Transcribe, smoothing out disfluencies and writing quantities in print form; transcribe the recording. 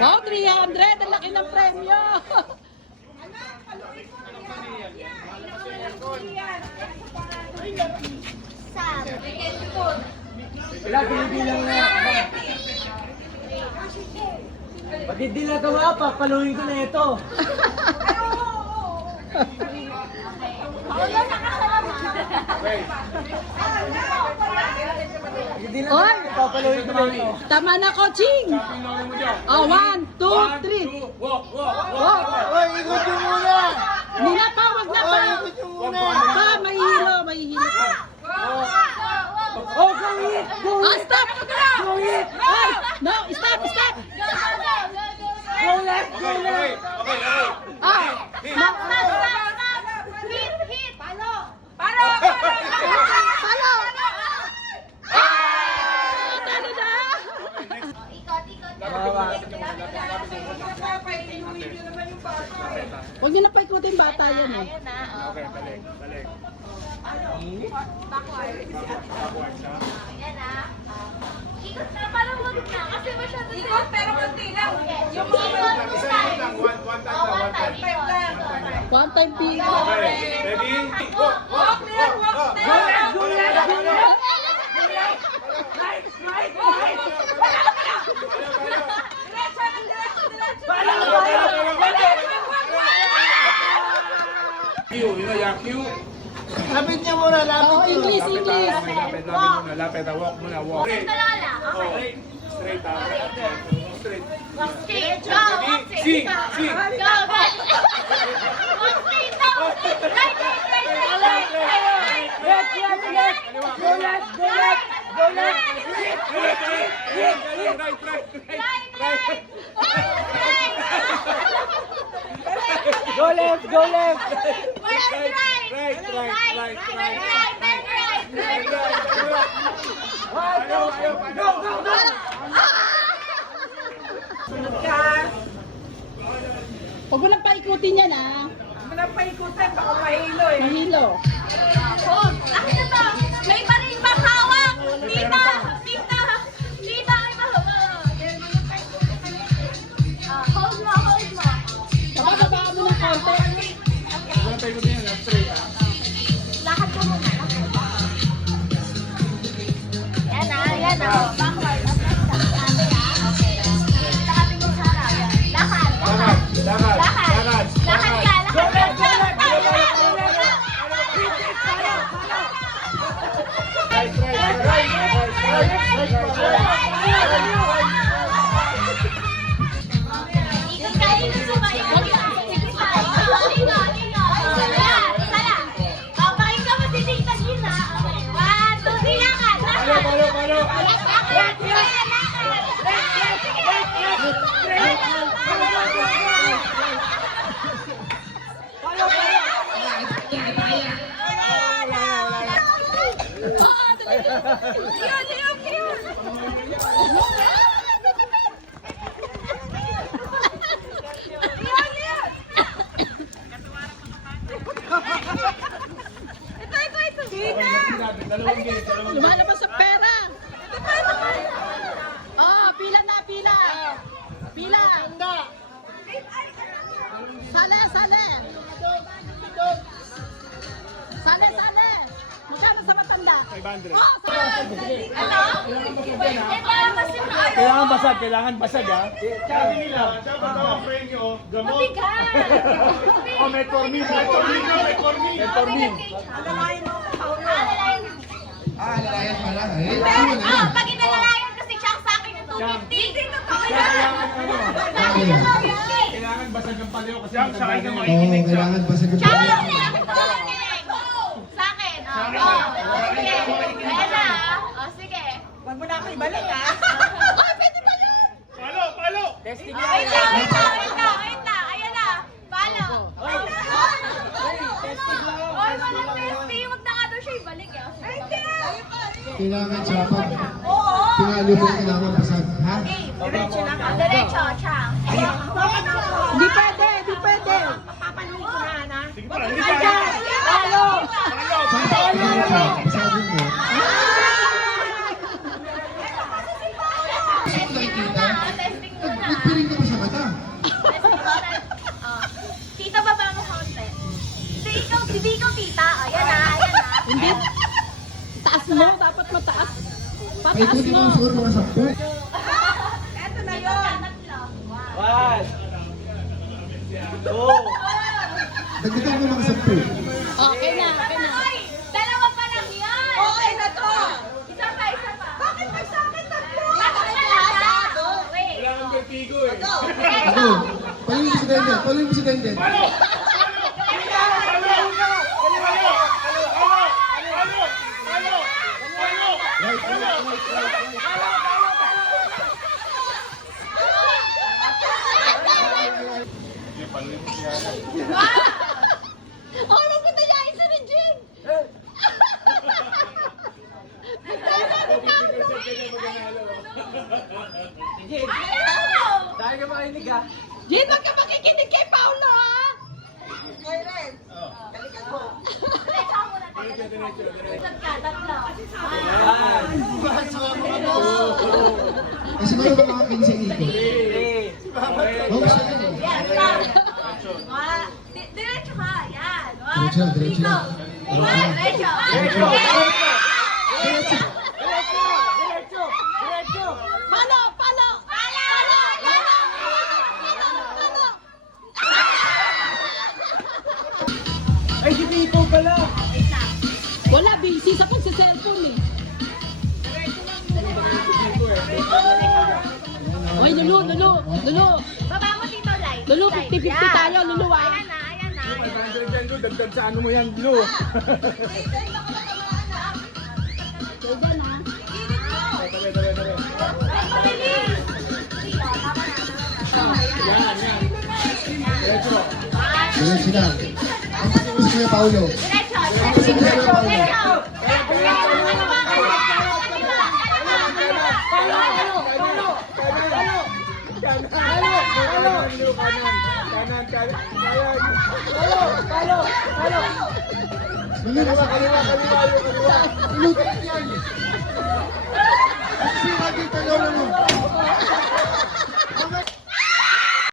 Wow, 300! Ang laki ng premyo! Wala, binibilang na. Pag hindi na ito nga, papaluin ko na ito. Oy! Papaluin ko na ito. Tama na, coaching! Oh, 1, 2, 3. Walk! Walk! Oy, ikot yung muna! Hindi na pa, wag na pa! Ikot yung muna! Pa, mahihilo pa. Oh, go it! Go Oh, it! stop! Go it! Ay! No, stop! Go left! Go left! Ah! Palo! Ah! Talo na! Huwag niyo na paikutin bata yan eh. Okay, balik. Ikot na, parang wag na. Kasi masyado ikot, pero konti lang. Yung ikot lang. One time lang. One time pila. Okay, ready? Walk! Go left! Go left! Go left! Right! Right! Right! Q, you know yung Q? Lapit niya muna, lapit. Oh, English. Lapit. Walk muna, walk. Nalala. Okay. Straight. Straight. Walk straight. Go, walk straight. Sing. Go, go. Walk straight. Right. Left! Go left! Go left! Go left! Go left! Go left! Where's right? Right. Go! Huwag mo nang paikutin yan ah. Mahilo. Oh, akin na to. May parin bang hawak? Tita, ay mahaba. Hold mo. Bababa mo ng konti. Lakad ka muna. Yan na. Backward. Okay. Lakad mo sa harap. Lakad ka. Lumalabas sa pera. Oh, pila. Sale. Magkano sa matanda? 500. Oh, Kailangan basag ha. Sabi nila, dapat ang premyo, gamot. Oh, metformin. Alalayan pala. Pag inalalayan kasi siya sa akin yung 250. Hindi totoo yan. Kailangan basag ang paliw kasi sa akin naman. Oo, kailangan basag yung Ciao! pala. Sa akin. Sige. Ayan na. Sige. Huwag mo na ako ibalik, ha? Ay, pwede ba yun? Palo! Testing Wait lang. Ayan na. Palo. Oy, walang testing. Huwag na nga daw siya ibalik. Ay, hindi. Kailangan siya pag Oo. pinalo mo, kailangan basag. Ha? Diretso lang. Diretso, Chang. Hindi pwede. Papaluin ko na, ha? Sige pa, hindi pa. Talo. Basagin mo. Nakikita? Testing muna. Nagpiling ka ba sa Hindi. Taas mo, dapat mataas. Pataas Paikutin mo. mo siguro mga 10. Eto na yun. One. Two. Dagdagan mo mga 10. Okay na, okay na. Ay, dalawa pa lang yan. Okay na to. Isa pa, isa pa. Bakit may sa akin tatlo? Bakit lahat? Wait. Wala kang vertigo eh. Ako, paluin mo si Denden. Paluin mo si Denden. Right, right. Oh, nagkatayain sa Regine. Sige. Dahil ka makinig ha. Jin, wag ka makikinig kay Paolo, ha? Okay, Ren. Balikan mo. Diretso ka muna. Isang ka, tatlo. Eh, siguro mga 15 ito. Three. Oh, siya yun eh. Yes, stop. Diretso ka. Yan. Diretso lang, diretso lang. Diretso. Diretso. Diretso. Palo, palo. Ay, si Pico pala. Wala, busy sa pagsa-cellphone eh. Oy, Lulu. Baba mo dito, Lai. Lulu, 50-50 tayo, Lulu, ah. Ayan na, ayan na. 500 yan, Lu. Dagdag sa ano mo yan, Lu. Pwede na. Ay, mabilis. Diretso lang. Ang pati mo si Kuya Paolo. Diretso. Ang pati mo si Kuya Paolo. Diretso. Lulu, Lulu, yan. Sira dito, Lolo mo.